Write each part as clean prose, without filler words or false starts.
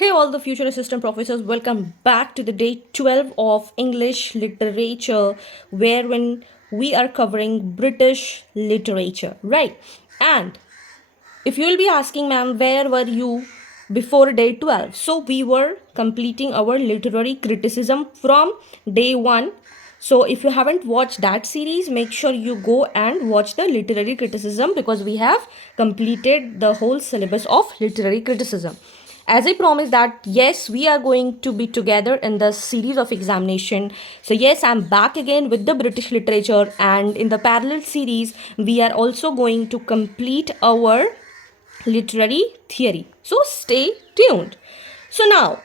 Hey, all the future assistant professors, welcome back to the day 12 of English literature, wherein we are covering British literature, right? And if you will be asking, ma'am, where were you before day 12? So, we were completing our literary criticism from day 1. So, if you haven't watched that series, make sure you go and watch the literary criticism because we have completed the whole syllabus of literary criticism. As I promised that yes, we are going to be together in the series of examination. So yes, I'm back again with the British literature, and in the parallel series we are also going to complete our literary theory. So stay tuned. So now,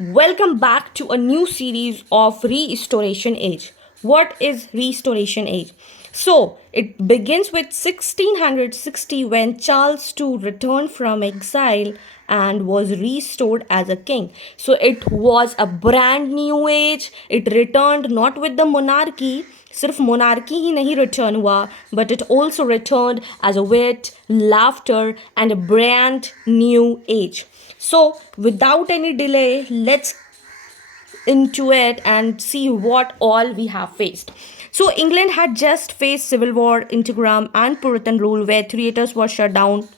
welcome back to a new series of Restoration Age. What is Restoration Age? So, it begins with 1660 when Charles II returned from exile and was restored as a king. So, it was a brand new age. It returned not with the monarchy, सिर्फ monarchy ही नहीं return हुआ, but it also returned as a wit, laughter and a brand new age. So without any delay, let's into it and see what all we have faced. So England had just faced civil war, integrum and Puritan rule where theatres were shut down,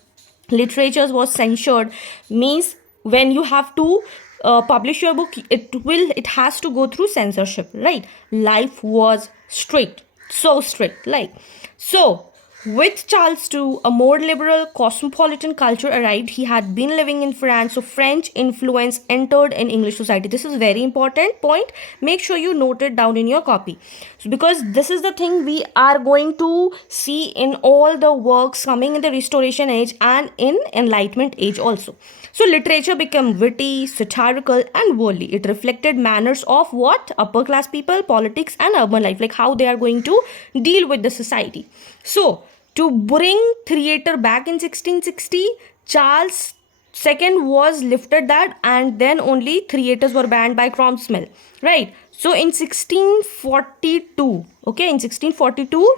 literatures was censored. Means when you have to publish your book, it has to go through censorship, right? Life was strict, so strict, like so. With Charles II, a more liberal cosmopolitan culture arrived. He had been living in France, so French influence entered in English society. This is very important point. Make sure you note it down in your copy. So because this is the thing we are going to see in all the works coming in the Restoration Age and in Enlightenment Age also. So literature became witty, satirical and worldly. It reflected manners of what? Upper class people, politics and urban life, like how they are going to deal with the society. So to bring theatre back in 1660, Charles II was lifted that, and then only theatres were banned by Cromwell, right? So in 1642, okay, in 1642,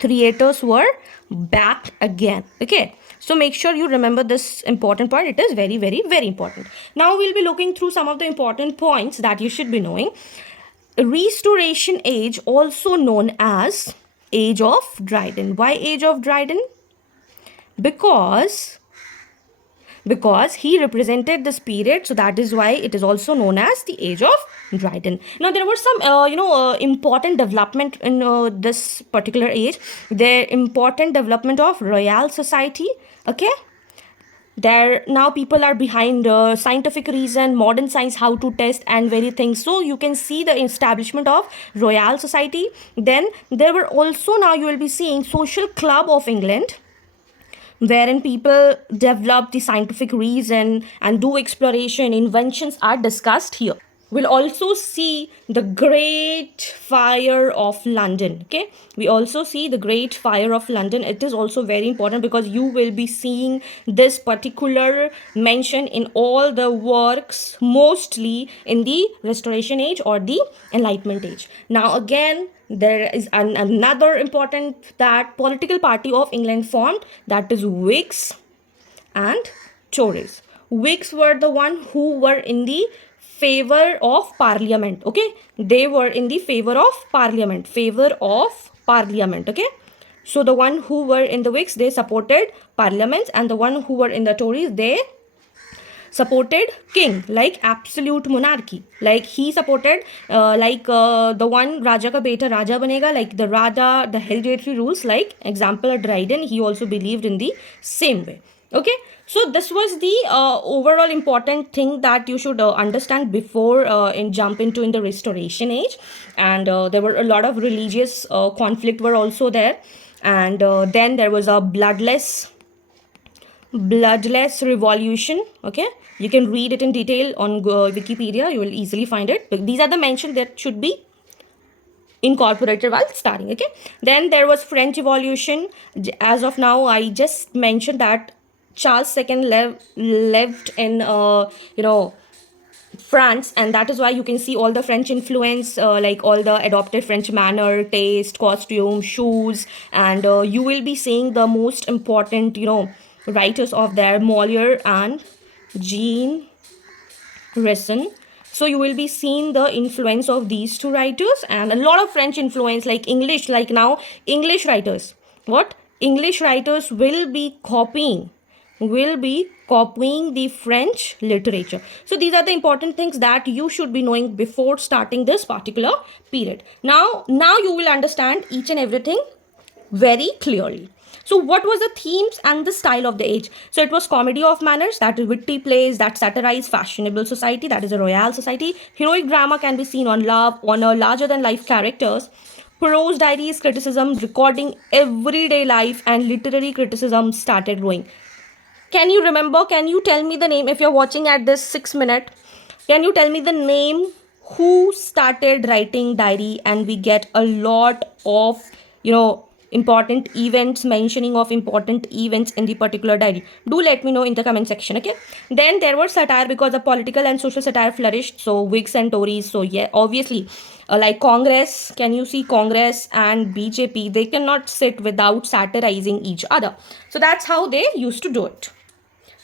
theatres were back again, okay? So make sure you remember this important point. It is very, very, very important. Now we'll be looking through some of the important points that you should be knowing. Restoration Age, also known as Age of Dryden. Why Age of Dryden? Because he represented this period, so that is why it is also known as the Age of Dryden. Now there was some important development in this particular age. The important development of Royal Society, okay? There now people are behind scientific reason, modern science, how to test and very things. So you can see the establishment of Royal Society. Then there were also, now you will be seeing, Social Club of England, wherein people develop the scientific reason and do exploration. Inventions are discussed here. We'll also see the Great Fire of London. Okay, we also see the Great Fire of London. It is also very important because you will be seeing this particular mention in all the works, mostly in the Restoration Age or the Enlightenment Age. Now again, there is another important that political party of England formed, that is Whigs and Tories. Whigs were the one who were in the favor of parliament, okay? They were in the favor of parliament, okay? So the one who were in the Whigs, they supported parliaments, and the one who were in the Tories, they supported king, like absolute monarchy. Like he supported the one Raja ka beta Raja banega, like the Raja, the hereditary rules, like example Dryden, he also believed in the same way, okay? So this was the overall important thing that you should understand before jump into in the Restoration Age. And there were a lot of religious conflict were also there. And then there was a bloodless revolution, okay? You can read it in detail on Wikipedia. You will easily find it. These are the mentions that should be incorporated while starting, okay? Then there was French Revolution. As of now, I just mentioned that Charles II lived in France, and that is why you can see all the French influence, like all the adopted French manner, taste, costume, shoes, and you will be seeing the most important writers of there, Molière and Jean Racine. So you will be seeing the influence of these two writers, and a lot of French influence, like English, like now English writers. What? English writers will be copying the French literature. So these are the important things that you should be knowing before starting this particular period. Now you will understand each and everything very clearly. So what was the themes and the style of the age? So it was comedy of manners, that is witty plays that satirize fashionable society, that is a royal society. Heroic drama can be seen on love, honor, larger than life characters. Prose diaries criticism recording everyday life, and literary criticism started growing. Can you remember? Can you tell me the name? If you're watching at this 6 minute, can you tell me the name who started writing diary? And we get a lot of, important events, mentioning of important events in the particular diary. Do let me know in the comment section, okay? Then there was satire, because the political and social satire flourished. So Whigs and Tories. So yeah, obviously, like Congress, can you see Congress and BJP? They cannot sit without satirizing each other. So that's how they used to do it.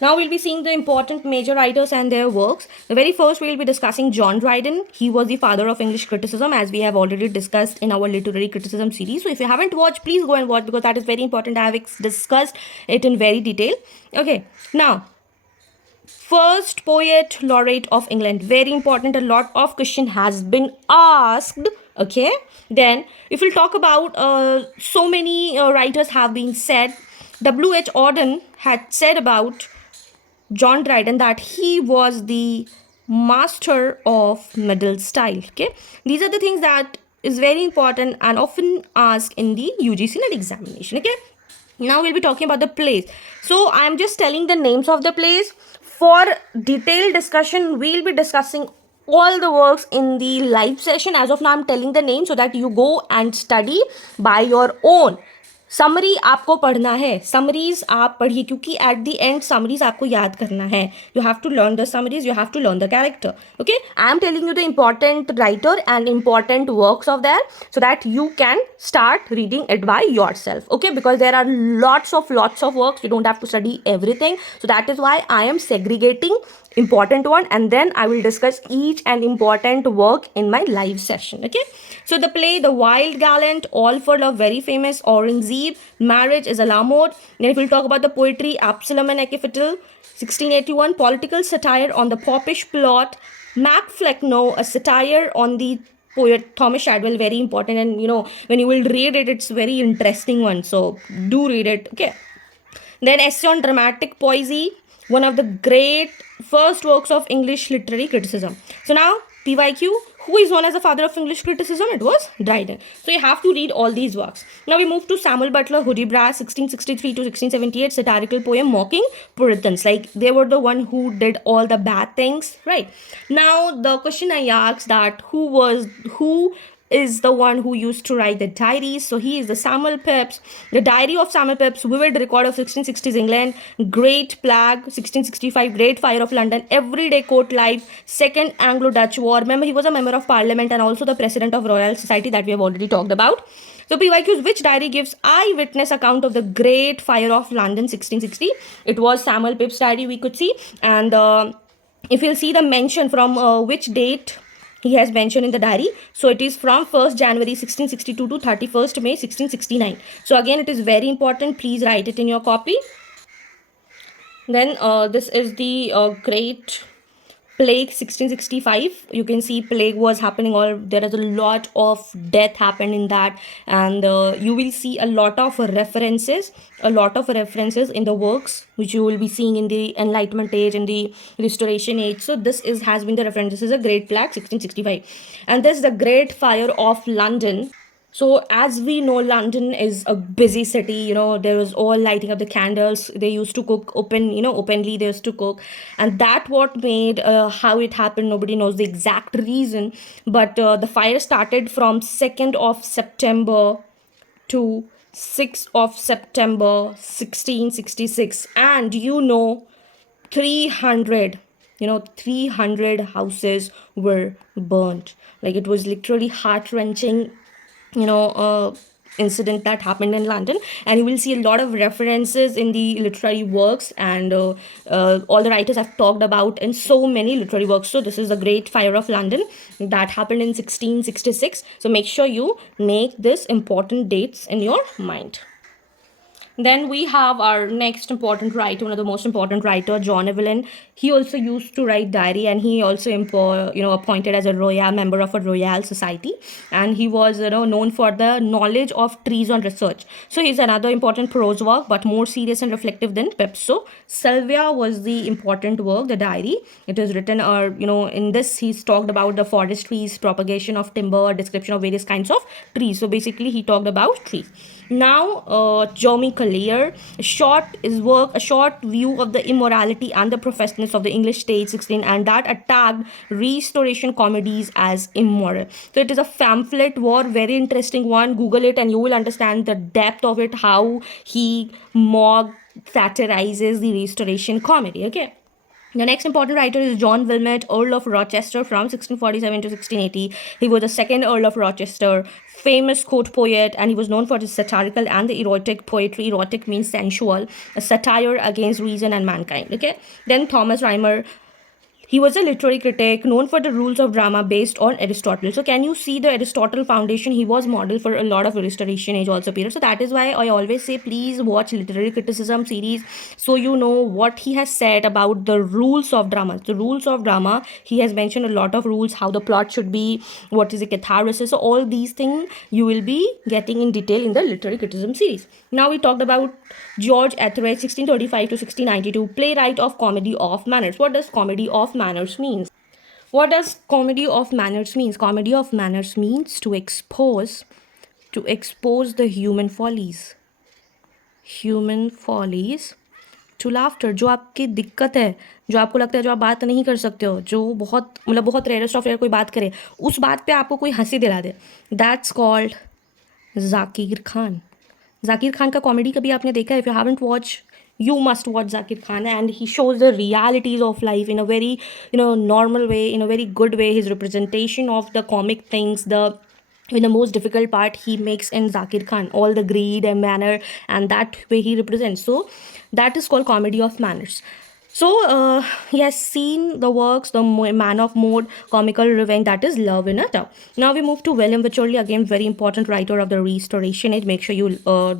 Now we'll be seeing the important major writers and their works. The very first we'll be discussing John Dryden. He was the father of English criticism, as we have already discussed in our literary criticism series. So if you haven't watched, please go and watch, because that is very important. I have discussed it in very detail. Okay, now first poet laureate of England, very important. A lot of question has been asked. Okay, then if we'll talk about so many writers have been said. W.H. Auden had said about John Dryden that he was the master of middle style. Okay, these are the things that is very important and often asked in the UGC net examination. Okay, now we'll be talking about the plays. So I'm just telling the names of the plays. For detailed discussion, we'll be discussing all the works in the live session. As of now, I'm telling the name so that you go and study by your own. Summary आपको पढ़ना है, summaries आप पढ़िए, क्योंकि at the end summaries आपको याद करना है. You have to learn the summaries, you have to learn the character. Okay, I am telling you the important writer and important works of that, so that you can start reading it by yourself. Okay, because there are lots of works, you don't have to study everything. So that is why I am segregating important one, and then I will discuss each and important work in my live session. Okay, so the play The Wild Gallant, All for Love, very famous. Aurangzeb, Marriage is a La Mode. Then if we'll talk about the poetry, Absalom and Achitophel, 1681. Political satire on the popish plot, Mac Flecknoe, a satire on the poet Thomas Shadwell, very important. And when you will read it, it's very interesting one, so do read it. Okay, then essay on dramatic poesy, one of the great first works of English literary criticism. So now PYQ, who is known as the father of English criticism? It was Dryden. So you have to read all these works. Now we move to Samuel Butler, Hudibras, 1663 to 1678, satirical poem mocking Puritans. Like they were the one who did all the bad things, right? Now the question I asked, that who is the one who used to write the diaries? So he is the Samuel Pepys. The Diary of Samuel Pepys, vivid record of 1660s England, Great Plague, 1665, Great Fire of London, Everyday Court Life, Second Anglo-Dutch War. Remember, he was a member of Parliament and also the president of Royal Society, that we have already talked about. So PYQs, which diary gives eyewitness account of the Great Fire of London 1660? It was Samuel Pepys' diary, we could see. And if you'll see the mention from which date he has mentioned in the diary, so it is from 1st January 1662 to 31st May 1669. So again, it is very important. Please write it in your copy. Then this is the Great Plague 1665. You can see plague was happening, or there is a lot of death happened in that, and you will see a lot of references in the works which you will be seeing in the Enlightenment age and the Restoration age. So this has been the reference. This is a Great Plague 1665, and this is the Great Fire of London. So as we know, London is a busy city. There was all lighting up the candles. They used to cook openly. They used to cook, and that what made how it happened. Nobody knows the exact reason, but the fire started from 2nd of September to 6th of September 1666, and 300 houses were burnt. Like, it was literally heart-wrenching incident that happened in London, and you will see a lot of references in the literary works, and all the writers have talked about in so many literary works. So this is the Great Fire of London that happened in 1666. So make sure you make this important dates in your mind. Then we have our next important writer, one of the most important writer, John Evelyn. He also used to write diary, and he also appointed as a royal member of a royal society, and he was known for the knowledge of trees on research. So he's another important prose work, but more serious and reflective than Pepys. So Sylvia was the important work, the diary. It is written, in this he's talked about the forest trees, propagation of timber, description of various kinds of trees. So basically he talked about trees. Now, Jeremy Collier, a short view of the immorality and the professedness of the English stage 16, and that attacked restoration comedies as immoral. So it is a pamphlet war, very interesting one. Google it and you will understand the depth of it, how he satirizes the restoration comedy. Okay. The next important writer is John Wilmot, Earl of Rochester from 1647 to 1680. He was the second Earl of Rochester, famous court poet, and he was known for his satirical and the erotic poetry. Erotic means sensual, a satire against reason and mankind. Okay. Then Thomas Rhymer. He was a literary critic known for the rules of drama based on Aristotle. So can you see the Aristotle foundation? He was model for a lot of Restoration age also period. So that is why I always say please watch literary criticism series, so you know what he has said about the rules of drama. The rules of drama, he has mentioned a lot of rules, how the plot should be, what is a catharsis. So all these things you will be getting in detail in the literary criticism series. Now we talked about George Etheredge, 1635 to 1692, playwright of Comedy of Manners. What does Comedy of Manners mean? What does Comedy of Manners means? Comedy of Manners means to expose the human follies to laughter. जो आपकी दिक्कत है, जो आपको लगता है जो आप बात नहीं कर सकते हो, जो बहुत रेयरेस्ट ऑफ रेयर कोई बात करे, उस बात पे आपको कोई हंसी दिला दे, दैट्स कॉल्ड जाकिर खान. जाकिर खान का कॉमेडी कभी आपने देखा है? If you haven't watch, you must watch Zakir Khan, and he shows the realities of life in a very normal way, in a very good way. His representation of the comic things, the most difficult part he makes in Zakir Khan, all the greed and manner, and that way he represents. So that is called Comedy of Manners. So he has seen the works, the Man of Mode, Comical Revenge, that is Love in a Tub. Now we move to William Wycherley, again very important writer of the Restoration age. Make sure you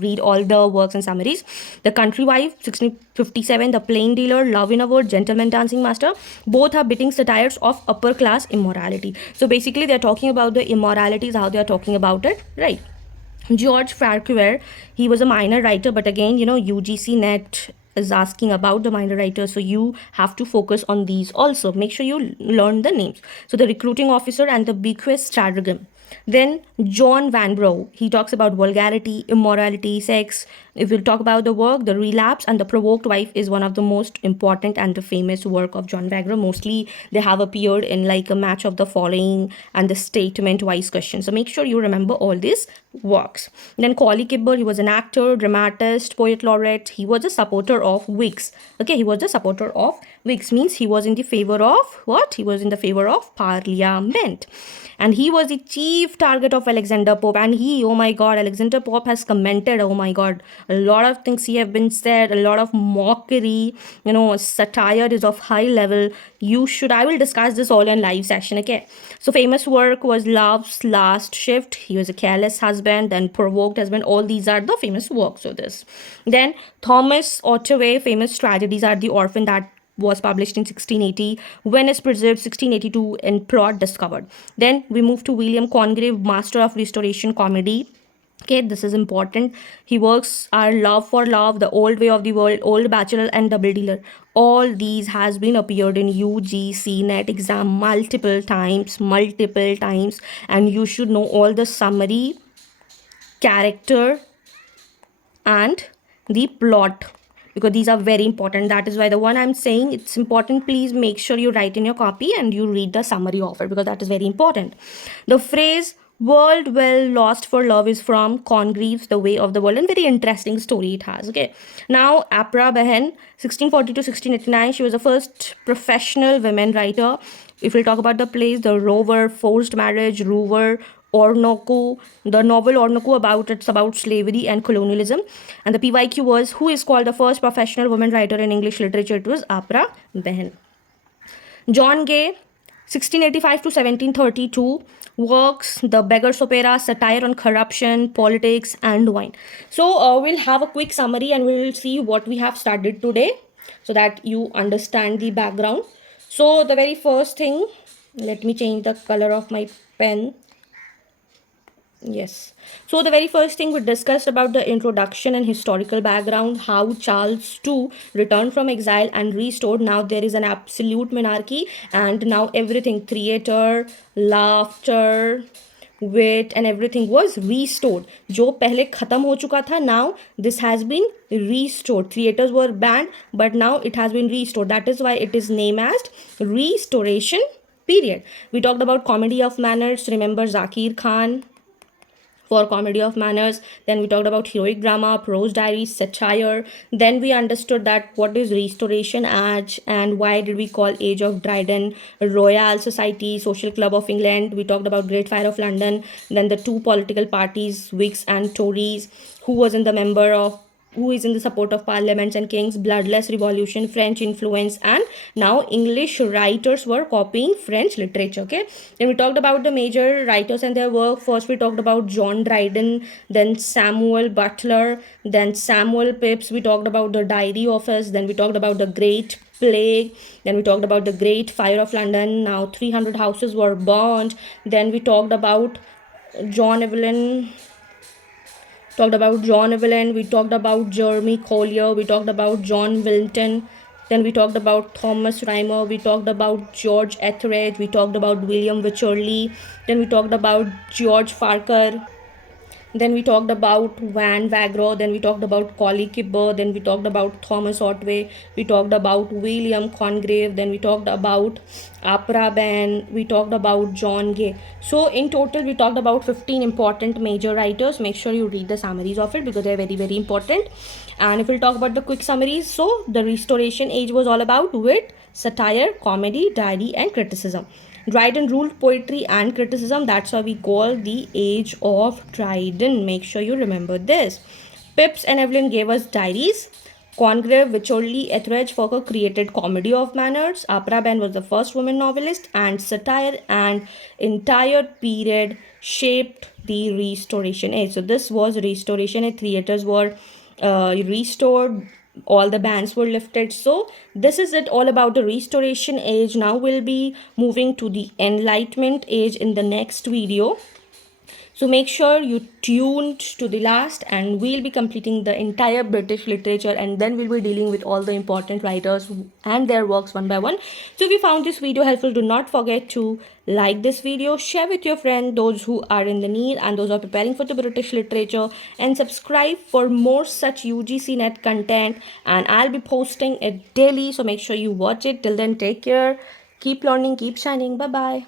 read all the works and summaries. The Country Wife, 1657, The Plain Dealer, Love in a Wood, Gentleman Dancing Master. Both are biting satires of upper class immorality. So basically they are talking about the immoralities, how they are talking about it, right? George Farquhar, he was a minor writer, but again, UGC net is asking about the minor writers, so you have to focus on these also. Make sure you learn the names. So the Recruiting Officer and the Bequest Stratagem. Then John Vanbrugh, he talks about vulgarity, immorality, sex. If we'll talk about the work, The Relapse and The Provoked Wife is one of the most important and the famous work of John Vanbrugh. Mostly they have appeared in like A Match of the Following and The Statement Wise Question. So make sure you remember all these works. Then Colley Gibber, he was an actor, dramatist, poet laureate. He was a supporter of Whigs. Okay, he was a supporter of Whigs, means he was in the favor of what? He was in the favor of Parliament. And he was the chief target of Alexander Pope. And oh my God, Alexander Pope has commented, oh my God, a lot of things he have been said, a lot of mockery, satire is of high level. I will discuss this all in live session, okay? So famous work was Love's Last Shift. He was a careless husband, then Provoked Husband. All these are the famous works of this. Then Thomas Otway, famous tragedies are The Orphan, that was published in 1680, Venice Preserved 1682, and Plot Discovered. Then we move to William Congreve, master of Restoration comedy. Okay, this is important. He works are Love for Love, The Old Way of the World, Old Bachelor, and Double Dealer. All these has been appeared in UGC net exam multiple times, and you should know all the summary, character, and the plot, because these are very important. That is why the one I'm saying it's important. Please make sure you write in your copy and you read the summary of it, because that is very important. The phrase world well lost for love is from Congreve's The Way of the World, and very interesting story it has. Okay, now Aphra Behn, 1640 to 1689, she was the first professional women writer. If we'll talk about the plays, The Rover, Forced Marriage, Rover, Orinoco, the novel Orinoco it's about slavery and colonialism. And the PYQ was, who is called the first professional woman writer in English literature? It was Aphra Behn. John Gay, 1685 to 1732, works The Beggar's Opera, satire on corruption, politics, and wine. So we'll have a quick summary and we'll see what we have studied today so that you understand the background. So the very first thing, let me change the color of my pen. Yes. So the very first thing we discussed about the introduction and historical background, how Charles II returned from exile and restored. Now there is an absolute monarchy and now everything, theater, laughter, wit and everything was restored. जो पहले खत्म हो चुका था, now this has been restored. Theaters were banned but now it has been restored. That is why it is named as Restoration period. We talked about comedy of manners. Remember Zakir Khan for comedy of manners. Then we talked about heroic drama, prose diaries, satire. Then we understood that what is restoration age and why did we call age of Dryden, Royal Society, Social Club of England. We talked about Great Fire of London. Then the two political parties, Whigs and Tories, who is in the support of parliaments and kings, bloodless revolution, French influence, and now English writers were copying French literature. Okay, then we talked about the major writers and their work. First we talked about John Dryden, then Samuel Butler, then Samuel Pepys. We talked about the Diary Office. Then we talked about the Great Plague. Then we talked about the Great Fire of London. Now 300 houses were burned. Then we talked about John Evelyn. We talked about Jeremy Collier, we talked about John Wilton, then we talked about Thomas Rhymer, we talked about George Etheredge, we talked about William Wycherley, then we talked about George Farquhar, then we talked about Van Wagrow, then we talked about Colley Cibber, then we talked about Thomas Otway, we talked about William Congreve, then we talked about Aphra Behn, we talked about John Gay. So in total we talked about 15 important major writers. Make sure you read the summaries of it because they're very very important. And if we'll talk about the quick summaries, so the Restoration age was all about wit, satire, comedy, diary and criticism. Dryden ruled poetry and criticism. That's why we call the age of Dryden. Make sure you remember this. Pepys and Evelyn gave us diaries. Congreve, Wycherley, Etheredge, Farquhar created comedy of manners. Aphra Behn was the first woman novelist, and satire and entire period shaped the Restoration age. So this was Restoration age. Theaters were restored, all the bans were lifted. So this is it all about the Restoration age. Now we'll be moving to the Enlightenment age in the next video. So make sure you tuned to the last and we'll be completing the entire British literature and then we'll be dealing with all the important writers and their works one by one. So if you found this video helpful, do not forget to like this video, share with your friends, those who are in the need and those who are preparing for the British literature, and subscribe for more such UGC net content, and I'll be posting it daily. So make sure you watch it. Till then, take care, keep learning, keep shining. Bye bye.